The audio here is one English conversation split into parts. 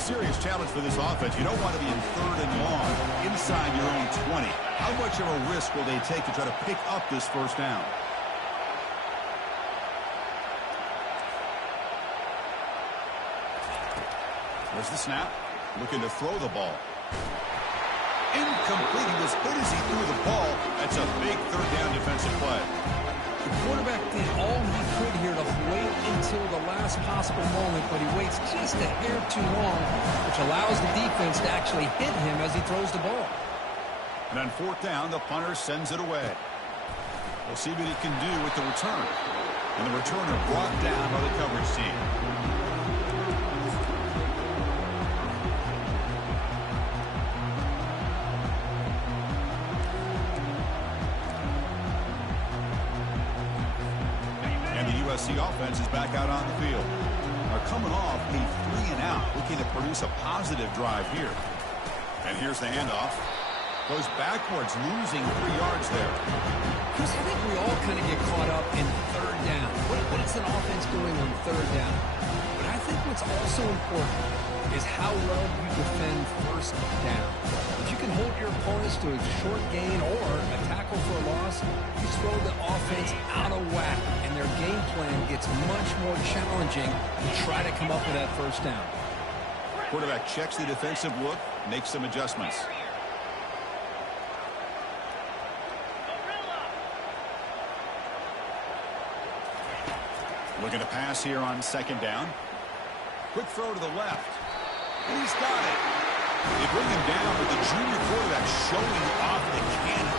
serious challenge for this offense. You don't want to be in 3rd and long inside your own 20. How much of a risk will they take to try to pick up this first down? There's the snap. Looking to throw the ball. Incomplete. He was hit as he threw the ball. That's a big 3rd down defensive play. The quarterback did all he could here to wait until the last possible moment, but he waits just a hair too long, which allows the defense to actually hit him as he throws the ball. And on 4th down, the punter sends it away. We'll see what he can do with the return. And the returner brought down by the coverage team. USC offense is back out on the field. Are coming off a 3-and-out, looking to produce a positive drive here. And here's the handoff. Goes backwards, losing 3 yards there. Chris, I think we all kind of get caught up in 3rd down. What is an offense doing on 3rd down? But I think what's also important is how well you defend 1st down. If you can hold your opponents to a short gain or a tackle for a loss, you throw the offense out of whack, and their game plan gets much more challenging to try to come up with that 1st down. Quarterback checks the defensive look, makes some adjustments. Looking to pass here on 2nd down. Quick throw to the left. And he's got it. They bring him down with the junior quarterback showing off the cannon.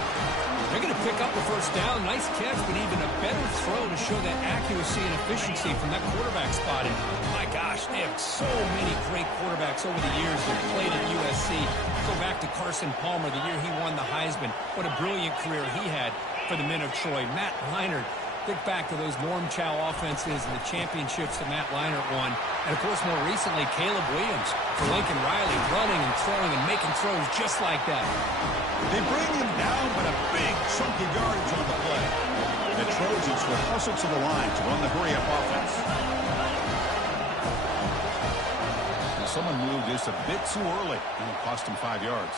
They're going to pick up the 1st down. Nice catch, but even a better throw to show that accuracy and efficiency from that quarterback spot. And my gosh, they have so many great quarterbacks over the years that played at USC. Go back to Carson Palmer, the year he won the Heisman. What a brilliant career he had for the men of Troy. Matt Leinart. Think back to those Norm Chow offenses and the championships that Matt Leinart won. And, of course, more recently, Caleb Williams for Lincoln Riley, running and throwing and making throws just like that. They bring him down, but a big chunk of yardage on the play. The Trojans will hustle to the line to run the hurry-up offense. Now, someone moved just a bit too early, and it cost him 5 yards.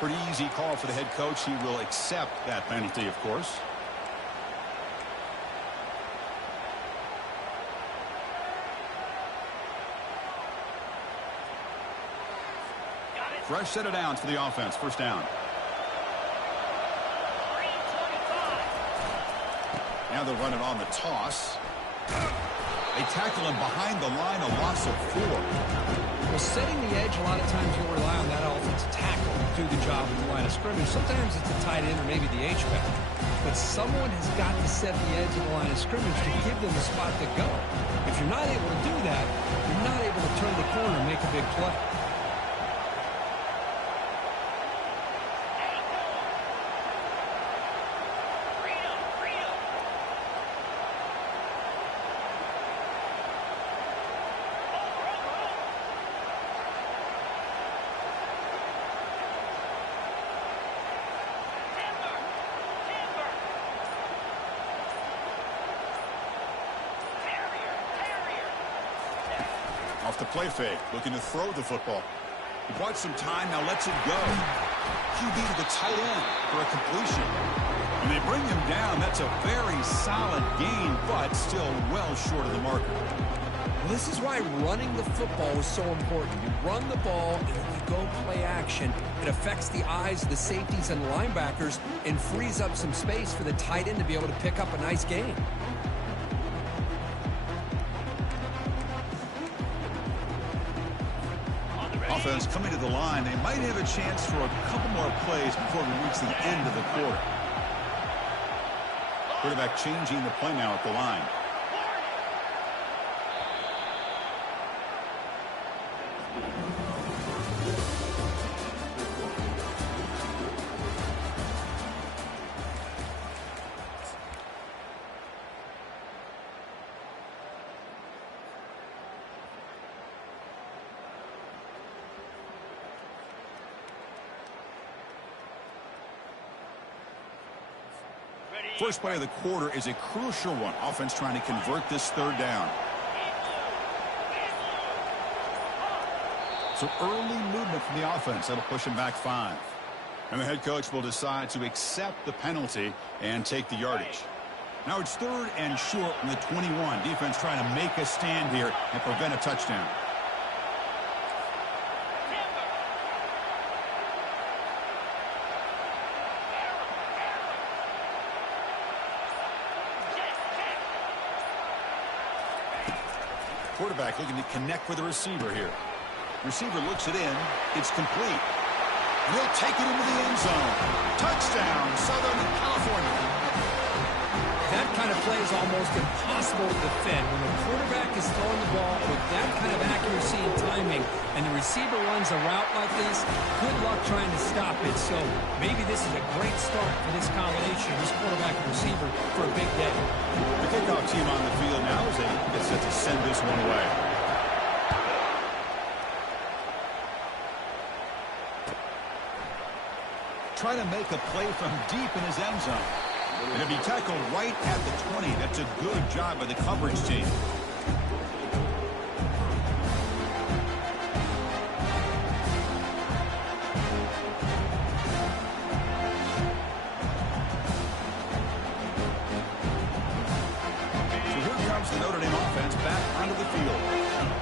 Pretty easy call for the head coach. He will accept that penalty, of course. Fresh set of downs for the offense. 1st down. Now they'll run it on the toss. They tackle him behind the line, a loss of 4. Well, setting the edge, a lot of times you'll rely on that offensive tackle to do the job at the line of scrimmage. Sometimes it's a tight end or maybe the H-back. But someone has got to set the edge of the line of scrimmage to give them a spot to go. If you're not able to do that, you're not able to turn the corner and make a big play. Off the play fake, looking to throw the football. He bought some time, now lets it go. QB to the tight end for a completion. And they bring him down. That's a very solid gain, but still well short of the marker. Well, this is why running the football is so important. You run the ball, and then you go play action. It affects the eyes of the safeties and linebackers and frees up some space for the tight end to be able to pick up a nice gain. Offense coming to the line. They might have a chance for a couple more plays before we reach the end of the quarter. Quarterback changing the play now at the line. First play of the quarter is a crucial one. Offense trying to convert this 3rd down. So early movement from the offense. That'll push him back 5. And the head coach will decide to accept the penalty and take the yardage. Now it's 3rd and short from the 21. Defense trying to make a stand here and prevent a touchdown. Quarterback looking to connect with the receiver here. Receiver looks it in. It's complete. And he'll take it into the end zone. Touchdown, Southern California. That kind of play is almost impossible to defend. When the quarterback is throwing the ball with that kind of accuracy and timing, and the receiver runs a route like this, good luck trying to stop it. So maybe this is a great start for this combination, this quarterback and receiver, for a big day. The kickoff team on the field now as they get set to send this one away. Trying to make a play from deep in his end zone. And it'll be tackled right at the 20. That's a good job by the coverage team. So here comes the Notre Dame offense back onto the field.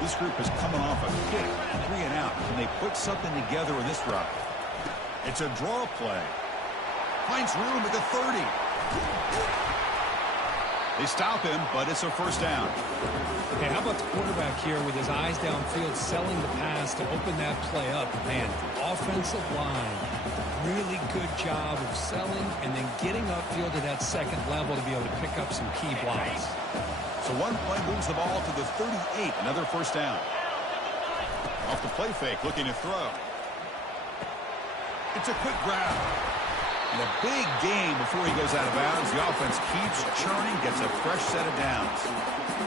This group is coming off a quick 3 and out, and they put something together in this drive. It's a draw play. Finds room at the 30. They stop him, but it's a first down. Okay, how about the quarterback here with his eyes downfield, selling the pass to open that play up? Man, offensive line, really good job of selling and then getting upfield to that second level to be able to pick up some key blocks. So one play moves the ball to the 38, another first down. Off the play fake, looking to throw. It's a quick grab. And a big gain before he goes out of bounds. The offense keeps churning, gets a fresh set of downs.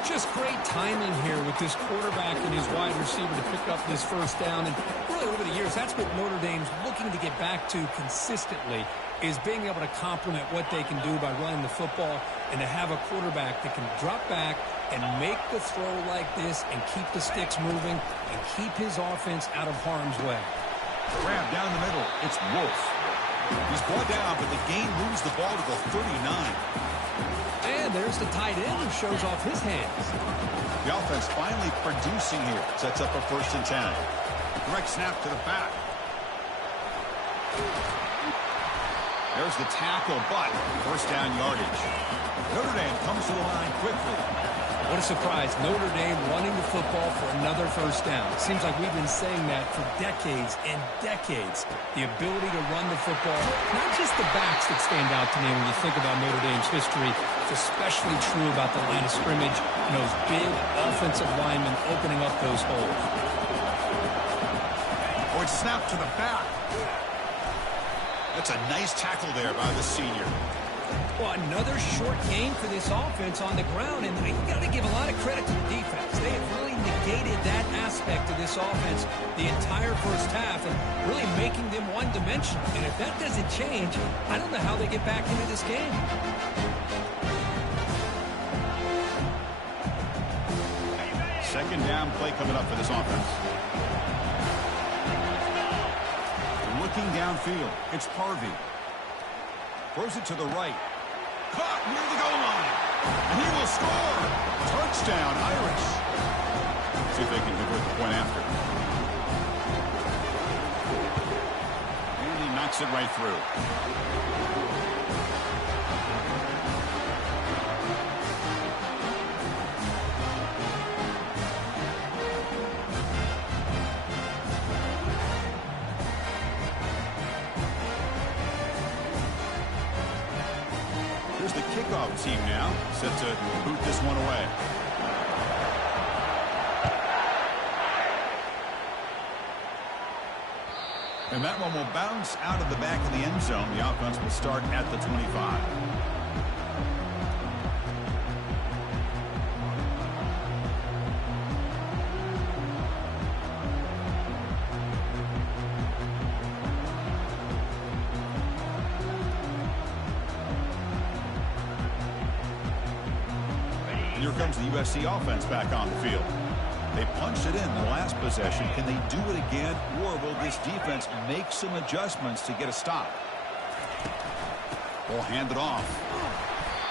Just great timing here with this quarterback and his wide receiver to pick up this first down. And really over the years, that's what Notre Dame's looking to get back to consistently, is being able to complement what they can do by running the football and to have a quarterback that can drop back and make the throw like this and keep the sticks moving and keep his offense out of harm's way. Grab down the middle. It's Wolf. He's brought down, but the game moves the ball to the 39. And there's the tight end who shows off his hands. The offense finally producing here. Sets up a 1st and 10. Direct snap to the back. There's the tackle, but first down yardage. Notre Dame comes to the line quickly. What a surprise. Notre Dame running the football for another first down. Seems like we've been saying that for decades and decades. The ability to run the football, not just the backs that stand out to me when you think about Notre Dame's history. It's especially true about the line of scrimmage and those big offensive linemen opening up those holes. Oh, it's snapped to the back. That's a nice tackle there by the senior. Well, another short game for this offense on the ground, and you got to give a lot of credit to the defense. They have really negated that aspect of this offense the entire first half and really making them one-dimensional. And if that doesn't change, I don't know how they get back into this game. Second down play coming up for this offense. Looking downfield, it's Harvey. Throws it to the right. Caught near the goal line. And he will score. Touchdown, Irish. See if they can convert the point after. And he knocks it right through. Here's the kickoff team now, set to boot this one away. And that one will bounce out of the back of the end zone. The offense will start at the 25. And here comes the USC offense back on the field. They punched it in the last possession. Can they do it again, or will this defense make some adjustments to get a stop? Ball handed off.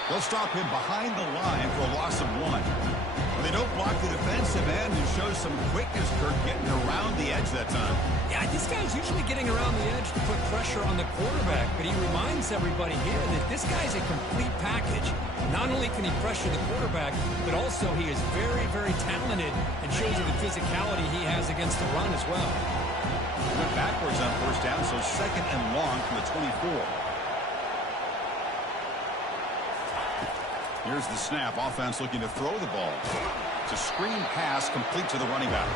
They'll stop him behind the line for a loss of 1. Well, they don't block the defensive end and show some quickness, Kurt, getting around the edge that time. Yeah, this guy's usually getting around the edge to put pressure on the quarterback, but he reminds everybody here that this guy's a complete package. Not only can he pressure the quarterback, but also he is very, very talented and shows you the physicality he has against the run as well. He went backwards on first down, so second and long from the 24. Here's the snap. Offense looking to throw the ball. It's a screen pass complete to the running back.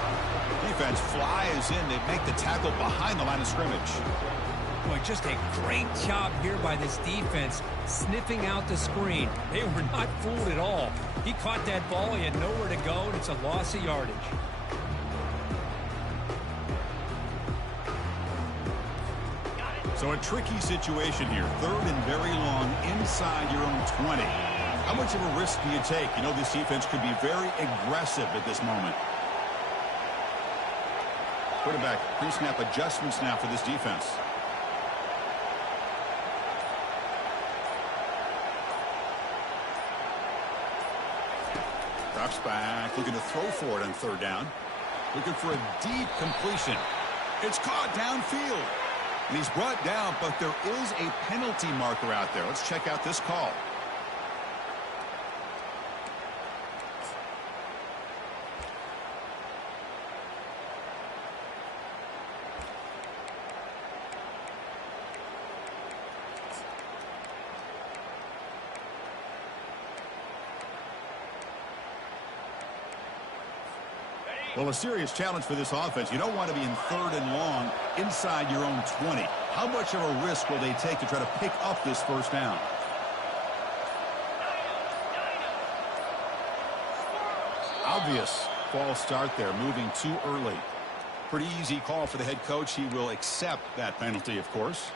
Defense flies in. They make the tackle behind the line of scrimmage. Boy, just a great job here by this defense, sniffing out the screen. They were not fooled at all. He caught that ball. He had nowhere to go, and it's a loss of yardage. So a tricky situation here. Third and very long inside your own 20. How much of a risk do you take? You know, this defense could be very aggressive at this moment. Quarterback pre-snap adjustments now for this defense. Drops back, looking to throw for it on third down. Looking for a deep completion. It's caught downfield. And he's brought down, but there is a penalty marker out there. Let's check out this call. Well, a serious challenge for this offense. You don't want to be in third and long inside your own 20. How much of a risk will they take to try to pick up this first down? Obvious false start there, moving too early. Pretty easy call for the head coach. He will accept that penalty, of course.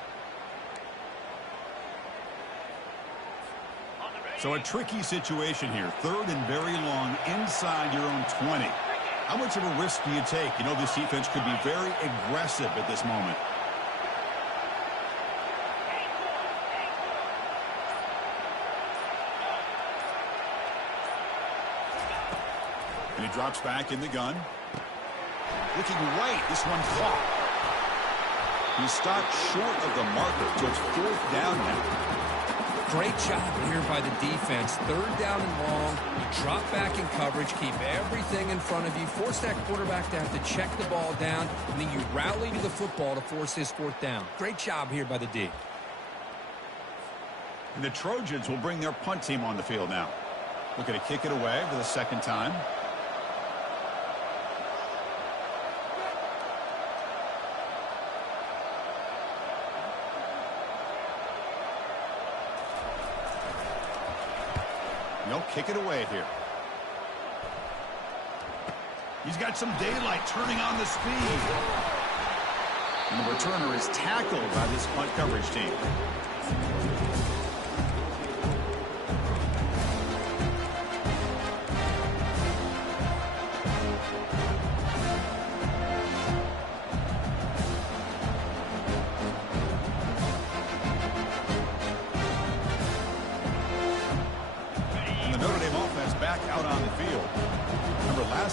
So a tricky situation here. Third and very long inside your own 20. How much of a risk do you take? You know, this defense could be very aggressive at this moment. And he drops back in the gun. Looking right, this one caught. He stopped short of the marker, so it's fourth down now. Great job here by the defense. Third down and long. You drop back in coverage, keep everything in front of you, force that quarterback to have to check the ball down, and then you rally to the football to force his fourth down. Great job here by the D. And the Trojans will bring their punt team on the field now. Looking to kick it away for the second time. They'll kick it away here. He's got some daylight, turning on the speed. And the returner is tackled by this punt coverage team.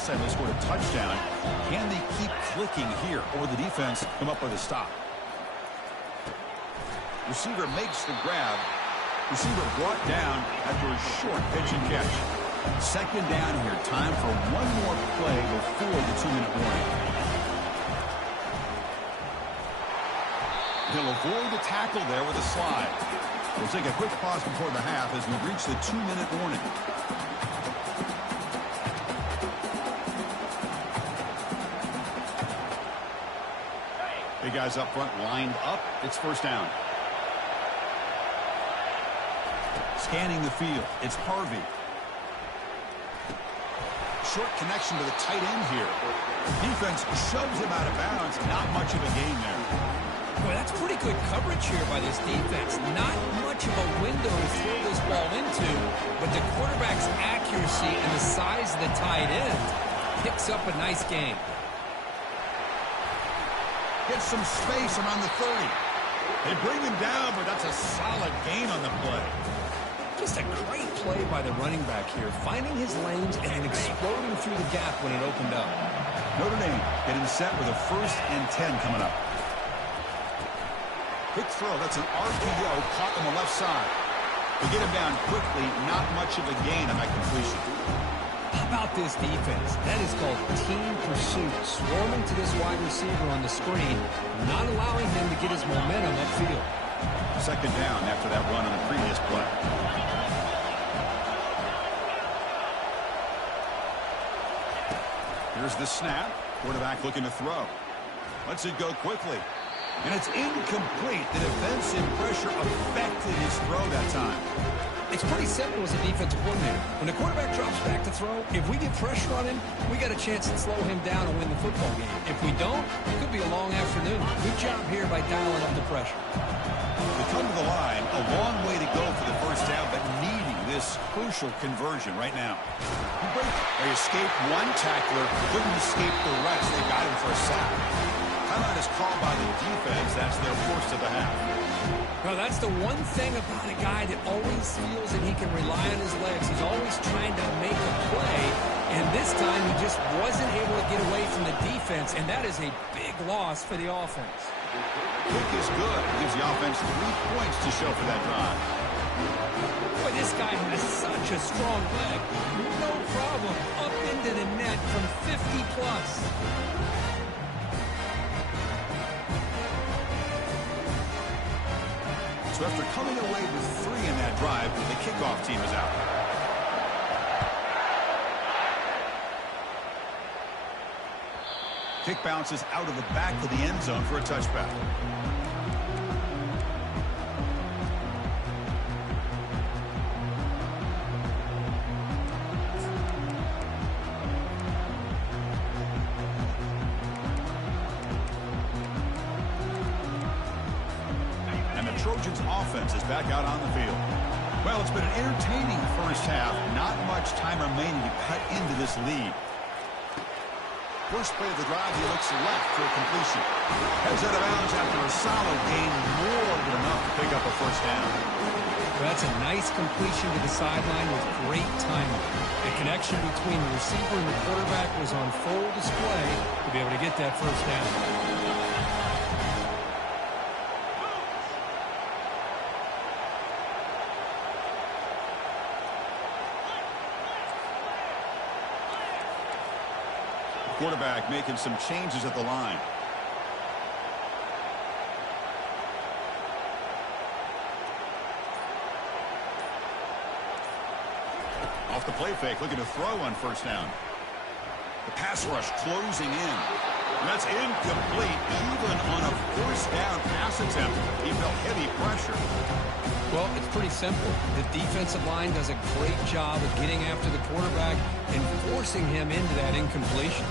Time they scored a touchdown. Can they keep clicking here, or the defense come up with a stop? Receiver makes the grab. Receiver brought down after a short pitch and catch. Second down here. Time for one more play before the 2-minute warning. He'll avoid the tackle there with a slide. We'll take a quick pause before the half as we reach the 2-minute warning. Big guys up front lined up. It's first down. Scanning the field. It's Harvey. Short connection to the tight end here. Defense shoves him out of bounds. Not much of a gain there. Boy, that's pretty good coverage here by this defense. Not much of a window to throw this ball into, but the quarterback's accuracy and the size of the tight end Picks up a nice gain. Gets some space around the 30. They bring him down, but that's a solid gain on the play. Just a great play by the running back here, finding his lanes and then exploding through the gap when it opened up. Notre Dame getting set with a 1st and 10 coming up. Quick throw. That's an RPO caught on the left side. They get him down quickly. Not much of a gain on that completion. How about this defense? That is called team pursuit. Swarming to this wide receiver on the screen, not allowing him to get his momentum upfield. 2nd down after that run on the previous play. Here's the snap. Quarterback looking to throw. Lets it go quickly. And it's incomplete. The defensive pressure affected his throw that time. It's pretty simple as a defensive coordinator. When the quarterback drops back to throw, if we get pressure on him, we got a chance to slow him down and win the football game. If we don't, it could be a long afternoon. Good job here by dialing up the pressure. They come to the line, a long way to go for the 1st down, but needing this crucial conversion right now. They escaped one tackler, couldn't escape the rest. They got him for a sack. Timeout is called by the defense. That's their 1st of the half. Well, that's the one thing about a guy that always feels that he can rely on his legs. He's always trying to make a play, and this time he just wasn't able to get away from the defense, and that is a big loss for the offense. Kick is good. Gives the offense 3 points to show for that drive. Boy, this guy has such a strong leg. No problem. Up into the net from 50+. So after coming away with 3 in that drive, the kickoff team is out. Kick bounces out of the back of the end zone for a touchback. Trojans offense is back out on the field. Well, it's been an entertaining 1st half. Not much time remaining to cut into this lead. First play of the drive, he looks left for a completion. Heads out of bounds after a solid gain, more than enough to pick up a 1st down. Well, that's a nice completion to the sideline with great timing. The connection between the receiver and the quarterback was on full display to be able to get that 1st down. Quarterback making some changes at the line. Off the play fake, looking to throw on 1st down. The pass rush closing in. And that's incomplete. Even on a 1st down pass attempt, he felt heavy pressure. Well, it's pretty simple. The defensive line does a great job of getting after the quarterback and forcing him into that incompletion.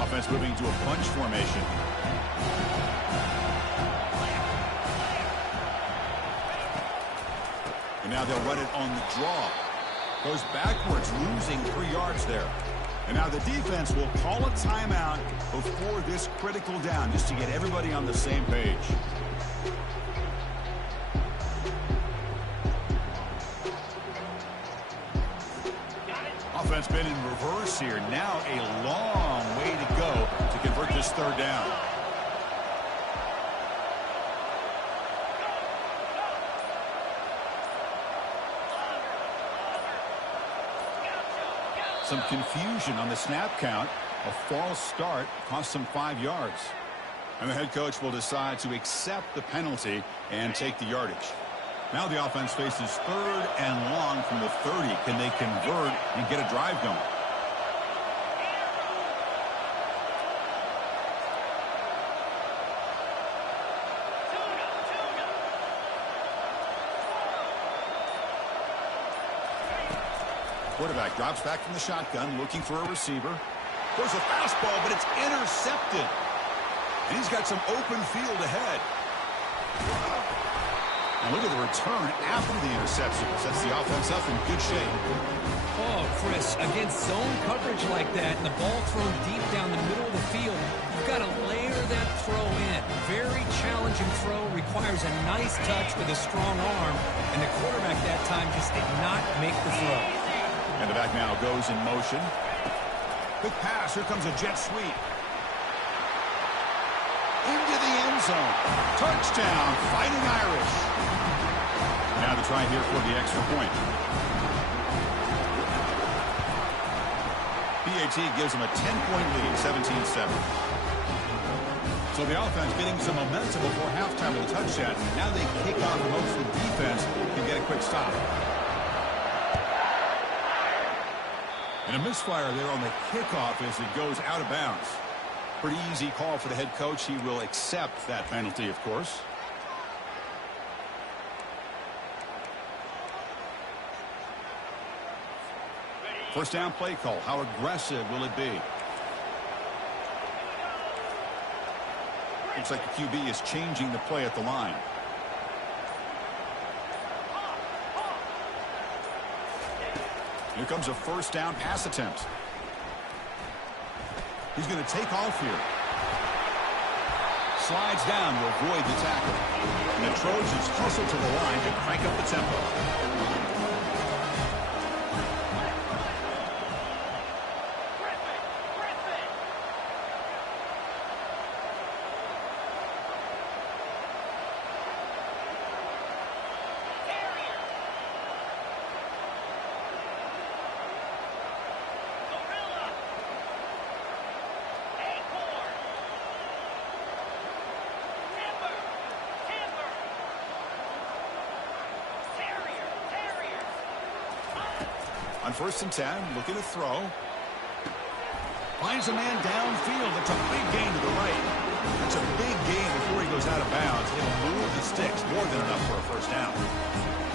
Offense moving to a bunch formation. And now they'll run it on the draw. Goes backwards, losing 3 yards there. And now the defense will call a timeout before this critical down, just to get everybody on the same page. Offense been in reverse here. Now a long way to go to convert this 3rd down. Some confusion on the snap count. A false start cost them 5 yards. And the head coach will decide to accept the penalty and take the yardage. Now the offense faces 3rd and long from the 30. Can they convert and get a drive going? Quarterback drops back from the shotgun, looking for a receiver. There's a fastball, but it's intercepted. And he's got some open field ahead. And look at the return after the interception. Sets the offense up in good shape. Oh, Chris, against zone coverage like that and the ball thrown deep down the middle of the field, you've got to layer that throw in. Very challenging throw, requires a nice touch with a strong arm, and the quarterback that time just did not make the throw. And the back now goes in motion. Quick pass. Here comes a jet sweep. Into the end zone. Touchdown, Fighting Irish. Now the try here for the extra point. PAT gives them a 10-point lead, 17-7. So the offense getting some momentum before halftime with a touchdown. Now they kick off and hopes the defense can get a quick stop. And a misfire there on the kickoff as it goes out of bounds. Pretty easy call for the head coach. He will accept that penalty, of course. First down play call. How aggressive will it be? Looks like the QB is changing the play at the line. Here comes a first down pass attempt. He's going to take off here. Slides down to avoid the tackle. And the Trojans hustle to the line to crank up the tempo. On 1st and 10, looking to throw. Finds a man downfield. That's a big gain to the right. That's a big gain before he goes out of bounds. It'll move the sticks, more than enough for a first down.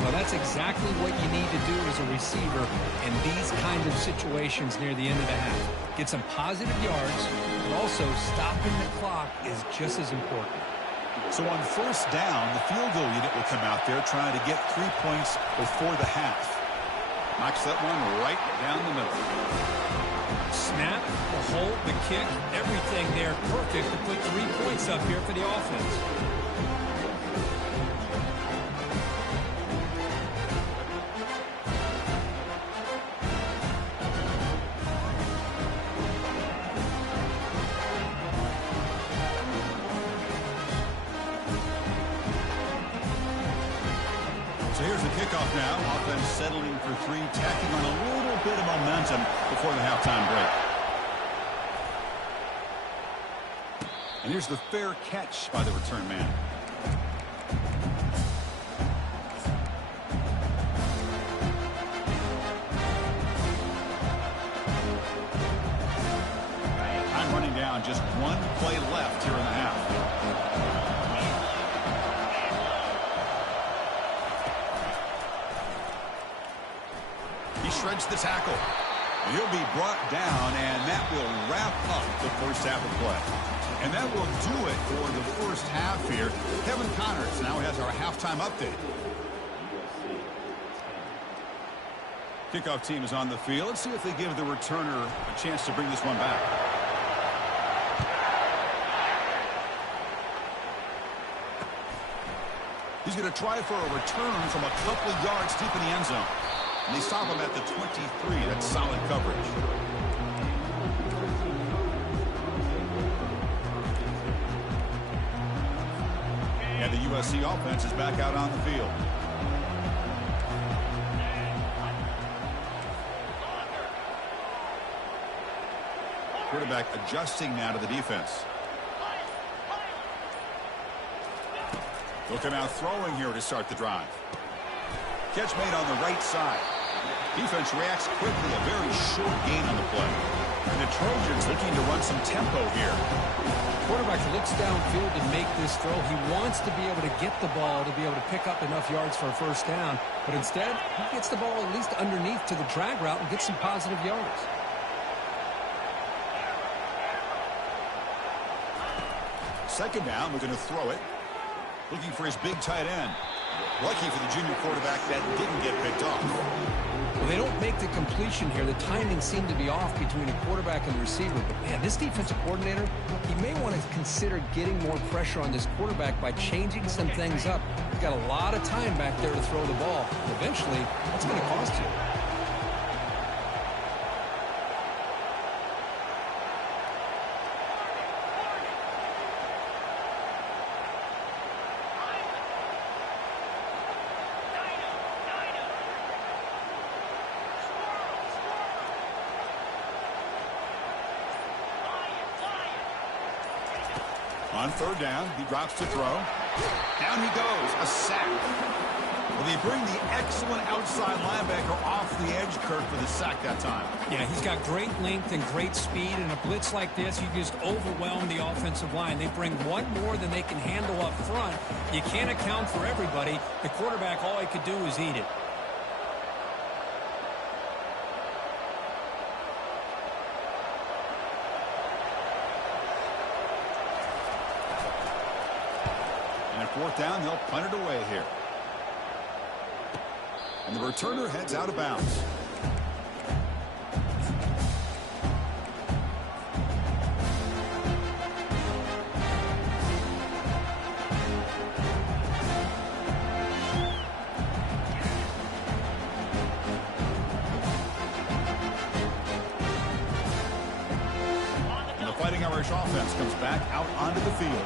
Well, that's exactly what you need to do as a receiver in these kinds of situations near the end of the half. Get some positive yards, but also stopping the clock is just as important. So on 1st down, the field goal unit will come out there trying to get 3 points before the half. Knocks that one right down the middle. Snap, the hold, the kick, everything there perfect to put 3 points up here for the offense. So here's the kickoff now. Offense settling for 3, tacking on a little bit of momentum before the halftime break. And here's the fair catch by the return man. Time running down, just 1 play left here in the half. Shreds the tackle. And he'll be brought down, and that will wrap up the first half of play. And that will do it for the first half here. Kevin Connors now has our halftime update. Kickoff team is on the field. Let's see if they give the returner a chance to bring this one back. He's going to try for a return from a couple of yards deep in the end zone. And they stop him at the 23. That's solid coverage. And the USC offense is back out on the field. Quarterback adjusting now to the defense. They'll come out throwing here to start the drive. Catch made on the right side. Defense reacts quickly. A very short gain on the play. And the Trojans looking to run some tempo here. Quarterback looks downfield to make this throw. He wants to be able to get the ball to be able to pick up enough yards for a first down. But instead, he gets the ball at least underneath to the drag route and gets some positive yards. Second down, looking to throw it. Looking for his big tight end. Lucky for the junior quarterback that didn't get picked off. Well, they don't make the completion here. The timing seemed to be off between the quarterback and the receiver. But, man, this defensive coordinator, he may want to consider getting more pressure on this quarterback by changing some things up. He's got a lot of time back there to throw the ball. Eventually, that's going to cost you. On third down, he drops to throw. Down he goes, a sack. Well, they bring the excellent outside linebacker off the edge, Kirk, for the sack that time. Yeah, he's got great length and great speed. In a blitz like this, you just overwhelm the offensive line. They bring one more than they can handle up front. You can't account for everybody. The quarterback, all he could do was eat it. Fourth down, they'll punt it away here. And the returner heads out of bounds. And the Fighting Irish offense comes back out onto the field.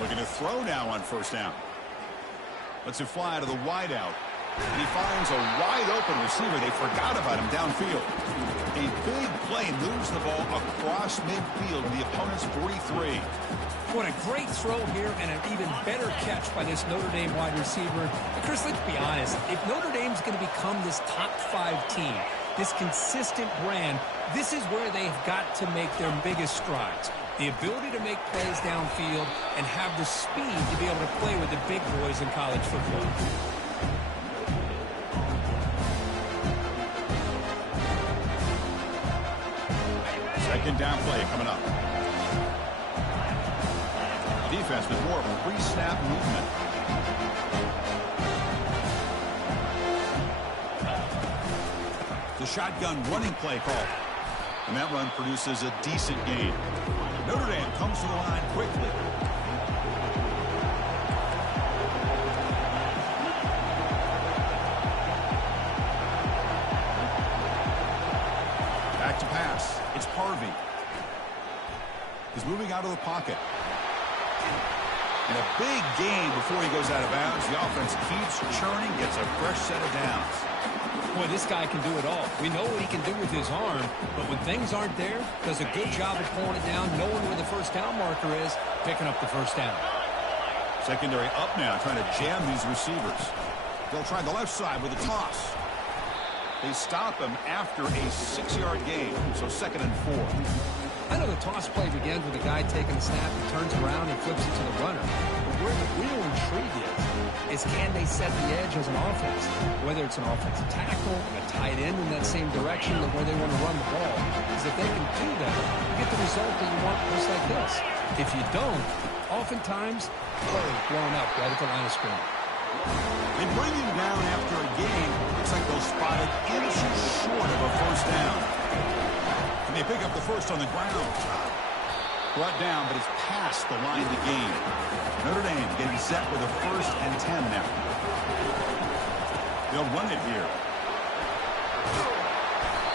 Looking to throw now on first down. Lets it fly to the wideout. And he finds a wide-open receiver. They forgot about him downfield. A big play moves the ball across midfield to the opponent's 43. What a great throw here and an even better catch by this Notre Dame wide receiver. And Chris, let's be honest. If Notre Dame's going to become this top-5 team, this consistent brand, this is where they've got to make their biggest strides. The ability to make plays downfield and have the speed to be able to play with the big boys in college football. Second down play coming up. Defense with more of a pre-snap movement. The shotgun running play call. And that run produces a decent gain. Notre Dame comes to the line quickly. Back to pass. It's Harvey. He's moving out of the pocket. And a big gain before he goes out of bounds. The offense keeps churning, gets a fresh set of downs. Boy, this guy can do it all. We know what he can do with his arm, but when things aren't there, does a good job of pulling it down, knowing where the first down marker is, picking up the first down. Secondary up now, trying to jam these receivers. They'll try the left side with a toss. They stop him after a 6-yard gain, so 2nd and 4. I know the toss play begins with a guy taking the snap, he turns around and flips it to the runner. But where the real intrigue is can they set the edge as an offense? Whether it's an offensive tackle, a tight end in that same direction of where they want to run the ball. Because if they can do that, you get the result that you want just like this. If you don't, oftentimes, play is blown up right at the line of scrimmage. They bring him down after a gain. Looks like they'll spot it inches short of a first down. And they pick up the first on the ground. Brought down, but it's past the line to gain. Notre Dame getting set with a 1st and 10 now. They'll run it here.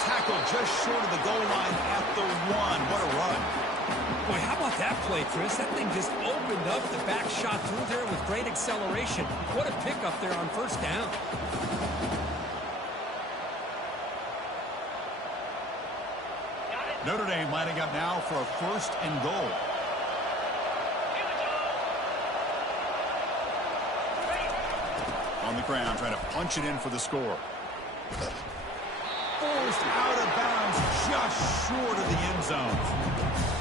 Tackle just short of the goal line at the 1. What a run. Boy, how about that play, Chris? That thing just opened up. The back shot through there with great acceleration. What a pickup there on first down. Notre Dame lining up now for a 1st and goal. On the ground, trying to punch it in for the score. Forced out of bounds, just short of the end zone.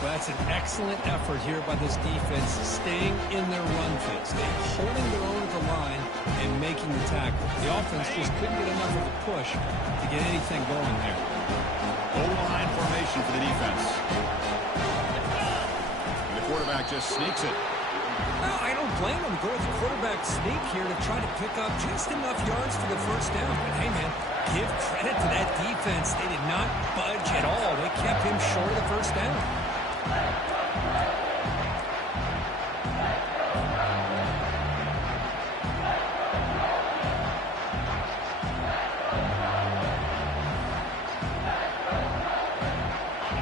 Well, that's an excellent effort here by this defense, staying in their run fit, staying holding their own at the line and making the tackle. The offense just couldn't get enough of a push to get anything going there. O-line formation for the defense. And the quarterback just sneaks it. Well, I don't blame him. Go with the quarterback sneak here to try to pick up just enough yards for the first down. But, hey, man, give credit to that defense. They did not budge at all. They kept him short of the first down.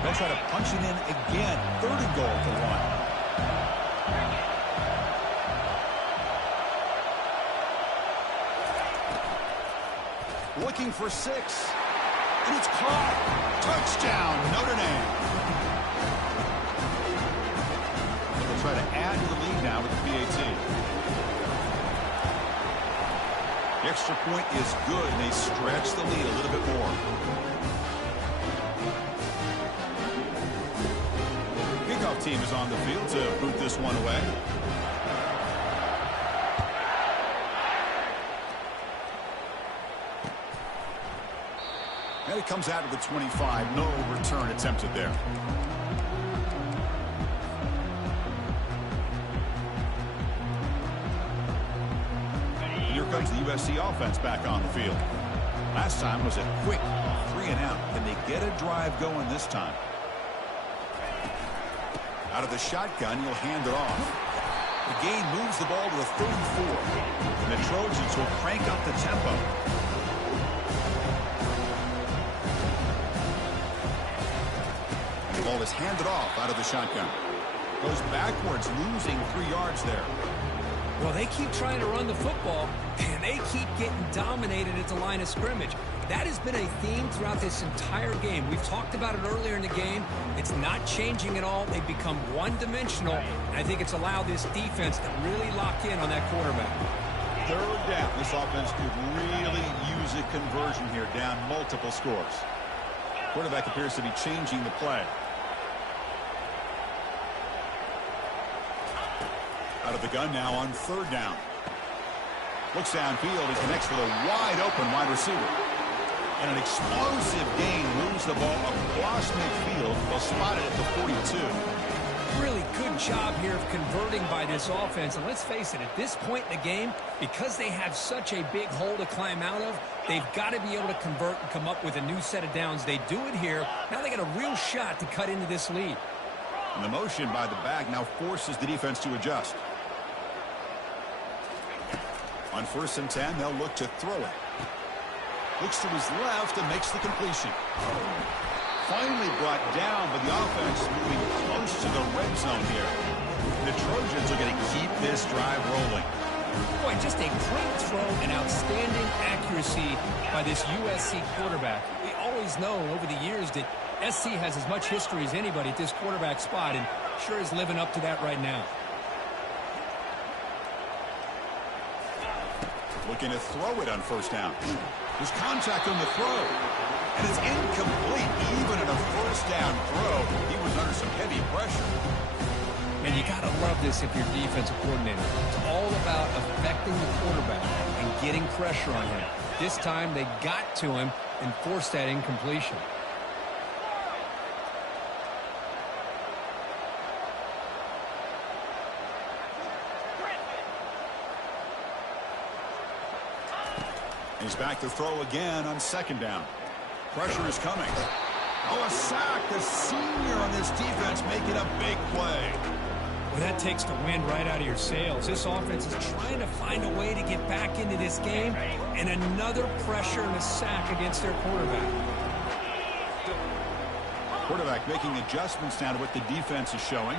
They'll try to punch it in again. 3rd and goal for 1. Looking for 6. And it's caught. Touchdown, Notre Dame. They'll try to add to the lead now with the PAT. The extra point is good, and they stretch the lead a little bit more. Kickoff team is on the field to boot this one away. And it comes out of the 25. No return attempted there. And here comes the USC offense back on the field. Last time was a quick 3-and-out. Can they get a drive going this time? Out of the shotgun, he'll hand it off. The gain moves the ball to the 34. And the Trojans will crank up the tempo. The ball is handed off out of the shotgun. Goes backwards, losing 3 yards there. Well, they keep trying to run the football, and they keep getting dominated at the line of scrimmage. That has been a theme throughout this entire game. We've talked about it earlier in the game. It's not changing at all. They've become one-dimensional, and I think it's allowed this defense to really lock in on that quarterback. 3rd down. This offense could really use a conversion here, down multiple scores. Quarterback appears to be changing the play. Out of the gun now on 3rd down. Looks downfield and connects with a wide-open wide receiver. And an explosive gain moves the ball across midfield. They'll spot it at the 42. Really good job here of converting by this offense. And let's face it, at this point in the game, because they have such a big hole to climb out of, they've got to be able to convert and come up with a new set of downs. They do it here. Now they got a real shot to cut into this lead. And the motion by the back now forces the defense to adjust. On 1st and 10, they'll look to throw it. Looks to his left and makes the completion. Finally brought down, but the offense moving close to the red zone here. The Trojans are going to keep this drive rolling. Boy, just a great throw and outstanding accuracy by this USC quarterback. We always know over the years that SC has as much history as anybody at this quarterback spot, and sure is living up to that right now. Looking to throw it on 1st down. There's contact on the throw. And it's incomplete. Even in a 1st down throw, he was under some heavy pressure. And you got to love this if you're defensive coordinator. It's all about affecting the quarterback and getting pressure on him. This time they got to him and forced that incompletion. He's back to throw again on 2nd down. Pressure is coming. Oh, a sack. The senior on this defense making a big play. Well, that takes the wind right out of your sails. This offense is trying to find a way to get back into this game, and another pressure and a sack against their quarterback. Quarterback making adjustments now to what the defense is showing.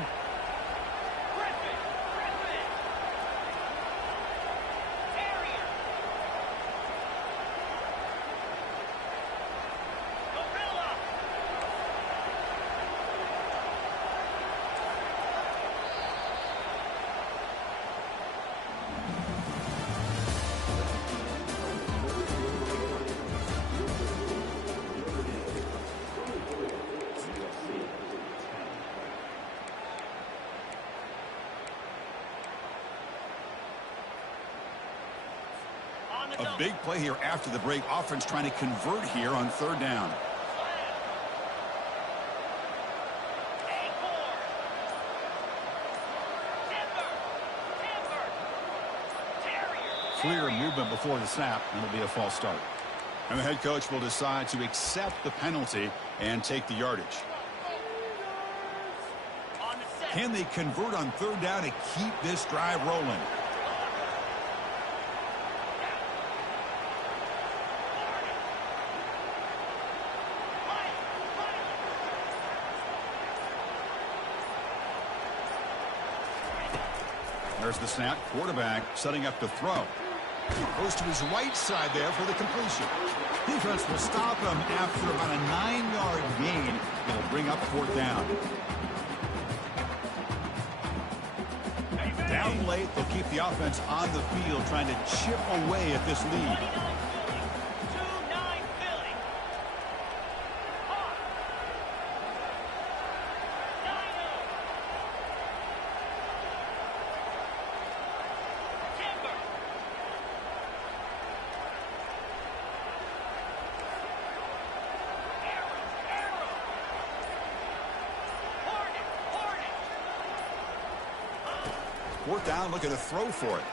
A big play here after the break. Offense trying to convert here on 3rd down. clear movement before the snap, and it'll be a false start. And the head coach will decide to accept the penalty and take the yardage. Can they convert on third down to keep this drive rolling? There's the snap. Quarterback setting up to throw. Goes to his right side there for the completion. Defense will stop him after about a 9-yard gain. It'll bring up fourth down. Down late, they'll keep the offense on the field trying to chip away at this lead. Fourth down, looking to throw for it.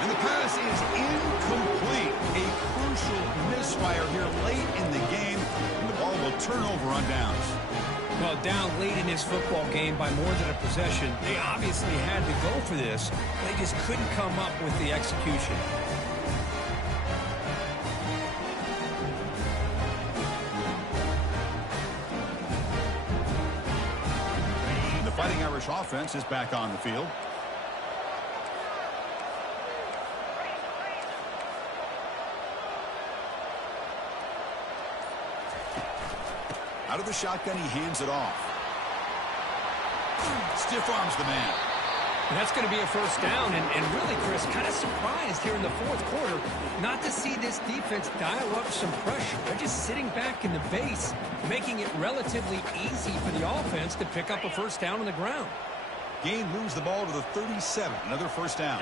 And the pass is incomplete. A crucial misfire here late in the game, and the ball will turn over on downs. Well, down late in this football game by more than a possession, they obviously had to go for this. They just couldn't come up with the execution. Fighting Irish offense is back on the field. Out of the shotgun, he hands it off. Stiff arms the man. And that's going to be a first down. And really, Chris, kind of surprised here in the fourth quarter not to see this defense dial up some pressure. They're just sitting back in the base, making it relatively easy for the offense to pick up a first down on the ground. Gain moves the ball to the 37. Another first down.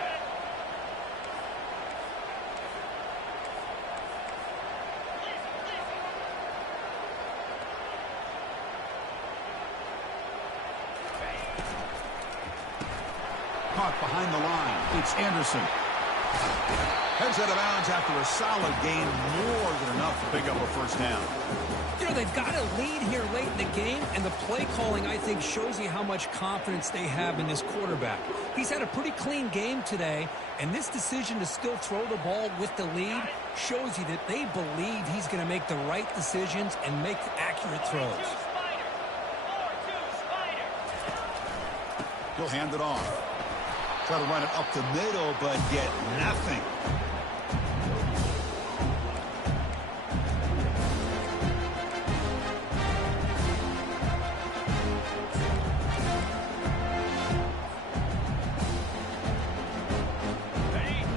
Caught behind the line. It's Anderson. Heads out of bounds after a solid gain, more than enough to pick up a first down. You know, they've got a lead here late in the game, and the play calling, I think, shows you how much confidence they have in this quarterback. He's had a pretty clean game today, and this decision to still throw the ball with the lead shows you that they believe he's going to make the right decisions and make accurate throws. He'll hand it off. Try to run it up the middle, but get nothing.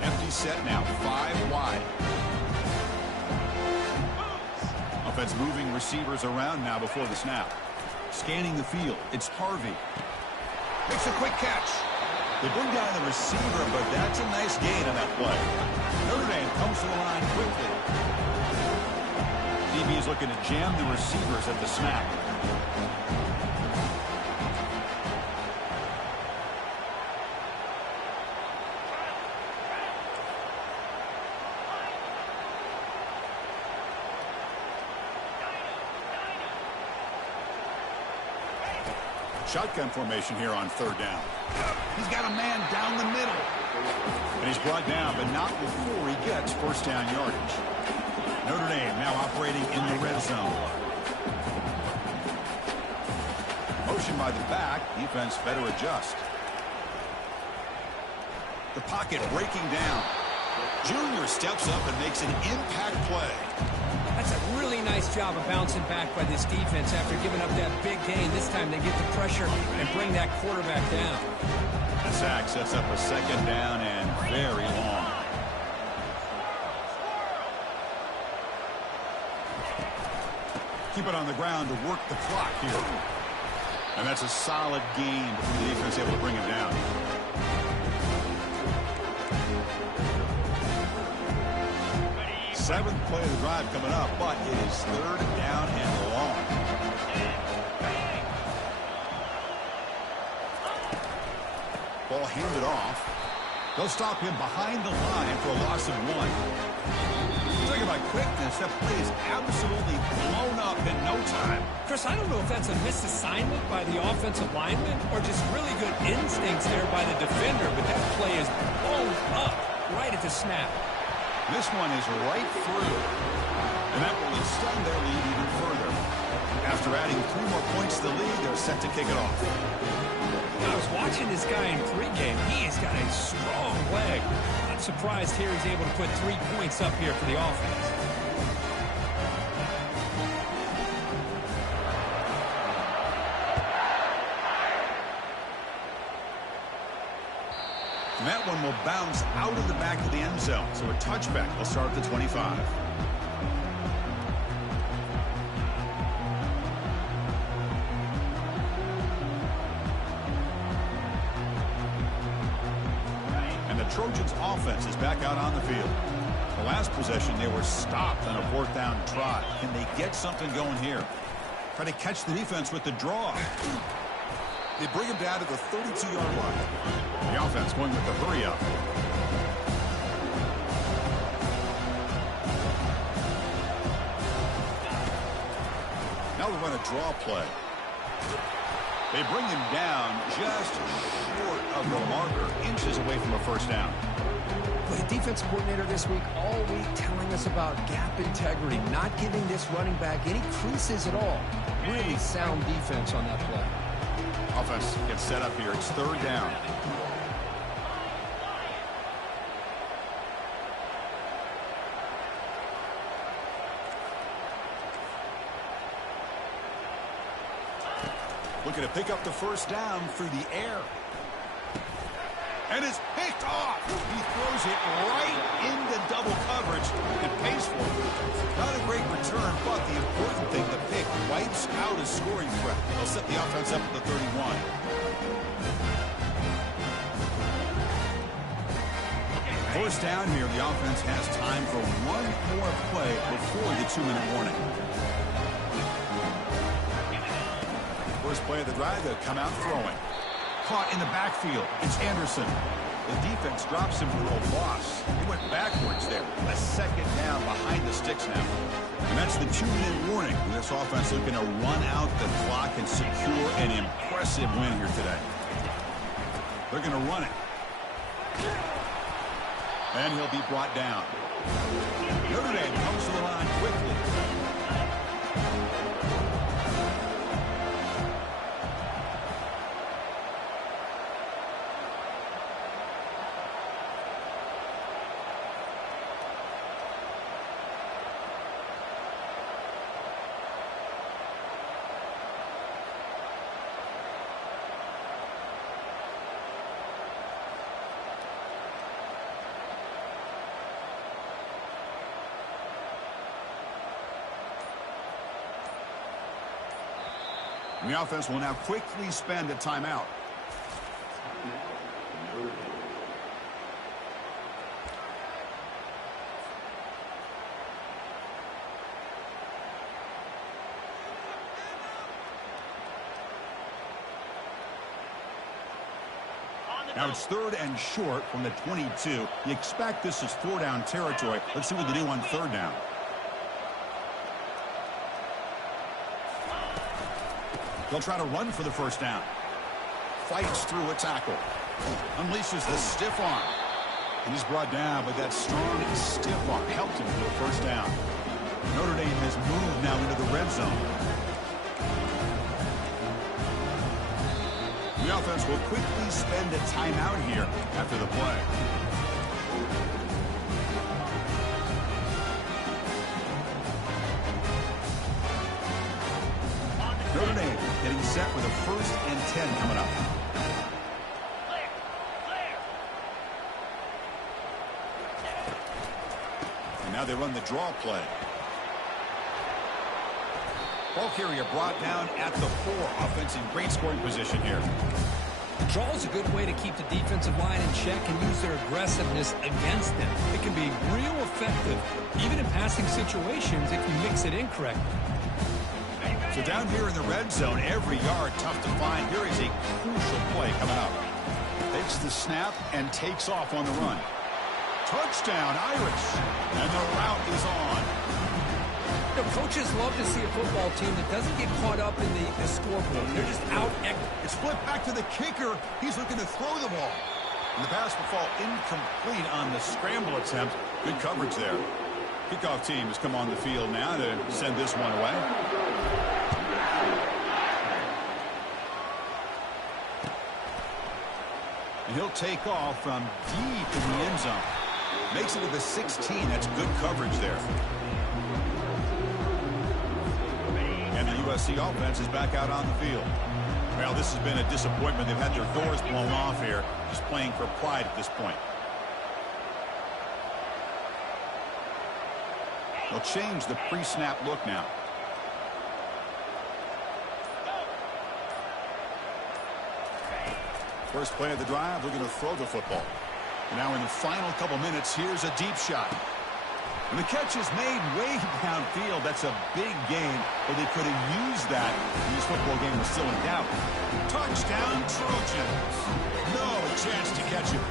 Empty set now, 5 wide. Offense moving receivers around now before the snap. Scanning the field, it's Harvey. Makes a quick catch. They bring down the receiver, but that's a nice gain on that play. Notre Dame comes to the line quickly. DB is looking to jam the receivers at the snap. Shotgun formation here on third down. He's got a man down the middle. And he's brought down, but not before he gets first down yardage. Notre Dame now operating in the red zone. Motion by the back. Defense better adjust. The pocket breaking down. Junior steps up and makes an impact play. That's a really nice job of bouncing back by this defense after giving up that big gain. This time they get the pressure and bring that quarterback down. The sack sets up a second down and very long. Keep it on the ground to work the clock here. And that's a solid gain before the defense able to bring him down. Seventh play of the drive coming up, but it is third down and long. Ball handed off. They'll stop him behind the line for a loss of 1. Talking about quickness, that play is absolutely blown up in no time. Chris, I don't know if that's a misassignment by the offensive lineman or just really good instincts there by the defender, but that play is blown up right at the snap. This one is right through, and that will extend their lead even further. After adding 3 more points to the lead, they're set to kick it off. I was watching this guy in pregame. He has got a strong leg. Not surprised here he's able to put 3 points up here for the offense. And that one will bounce out of the back of the end zone. So a touchback will start at the 25. Trojans offense is back out on the field. The last possession, they were stopped on a 4th down try. Can they get something going here? Try to catch the defense with the draw. They bring him down to the 32-yard line. The offense going with the hurry up. Now we run a draw play. They bring him down just short of the marker, inches away from a 1st down. The defense coordinator this week, all week, telling us about gap integrity, not giving this running back any creases at all. Really sound defense on that play. Offense gets set up here. It's 3rd down. Looking to pick up the 1st down through the air. And it's picked off. He throws it right into double coverage and pays for it. Not a great return, but the important thing, the pick wipes out a scoring threat. They'll set the offense up at the 31. First down here, the offense has time for 1 more play before the 2-minute warning. First play of the drive, they'll come out throwing. Caught in the backfield. It's Anderson. The defense drops him for a loss. He went backwards there. A 2nd down behind the sticks now. And that's the 2-minute warning. This offense looking to run out the clock and secure an impressive win here today. They're going to run it. And he'll be brought down. Notre Dame comes to the line quickly. The offense will now quickly spend a timeout. Now it's 3rd and short from the 22. You expect this is 4-down territory. Let's see what they do on 3rd down. They'll try to run for the 1st down. Fights through a tackle. Unleashes the stiff arm. And he's brought down, but that strong stiff arm helped him for the 1st down. Notre Dame has moved now into the red zone. The offense will quickly spend a timeout here after the play. Notre Dame getting set with a 1st and 10 coming up. And now they run the draw play. Ball carrier brought down at the 4. Offense in great scoring position here. Draw is a good way to keep the defensive line in check and use their aggressiveness against them. It can be real effective, even in passing situations, if you mix it in correctly. So down here in the red zone, every yard tough to find. Here is a crucial play coming up. They Takes the snap and takes off on the run. Touchdown, Irish. And the route is on. The coaches love to see a football team that doesn't get caught up in the scoreboard. They're just out. It's flipped back to the kicker. He's looking to throw the ball. And the pass will fall incomplete on the scramble attempt. Good coverage there. Kickoff team has come on the field now to send this one away. And he'll take off from deep in the end zone. Makes it to the 16. That's good coverage there. And the USC offense is back out on the field. Well, this has been a disappointment. They've had their doors blown off here, just playing for pride at this point. They'll change the pre-snap look now. First play of the drive, they're going to throw the football. Now in the final couple minutes, here's a deep shot. And the catch is made way downfield. That's a big gain, but they could have used that when this football game was still in doubt. Touchdown, Trojans. No chance to catch him.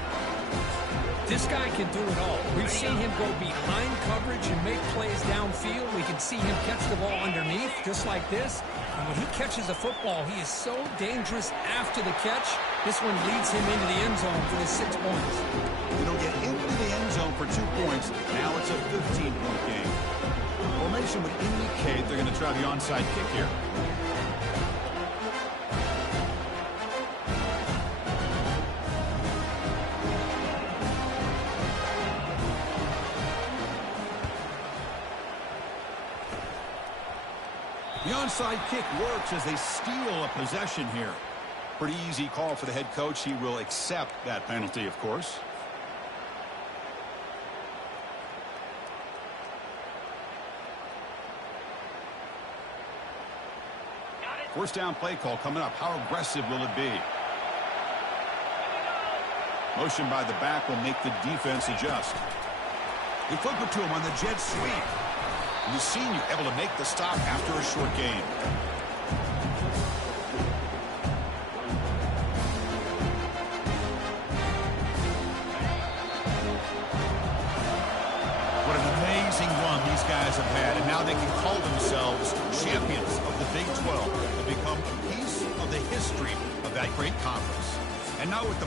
This guy can do it all. We've seen him go behind coverage and make plays downfield. We can see him catch the ball underneath, just like this. And when he catches a football, he is so dangerous after the catch. This one leads him into the end zone for the 6 points. It'll get into the end zone for 2 points. Now it's a 15-point game. Formation would indicate they're going to try the onside kick here. The onside kick works as they steal a possession here. Pretty easy call for the head coach. He will accept that penalty, of course. First down play call coming up. How aggressive will it be? Motion by the back will make the defense adjust. They flip it to him on the jet sweep. And the senior able to make the stop after a short gain. What an amazing run these guys have had, and now they can call themselves champions of the Big 12 and become a piece of the history of that great conference. And now with the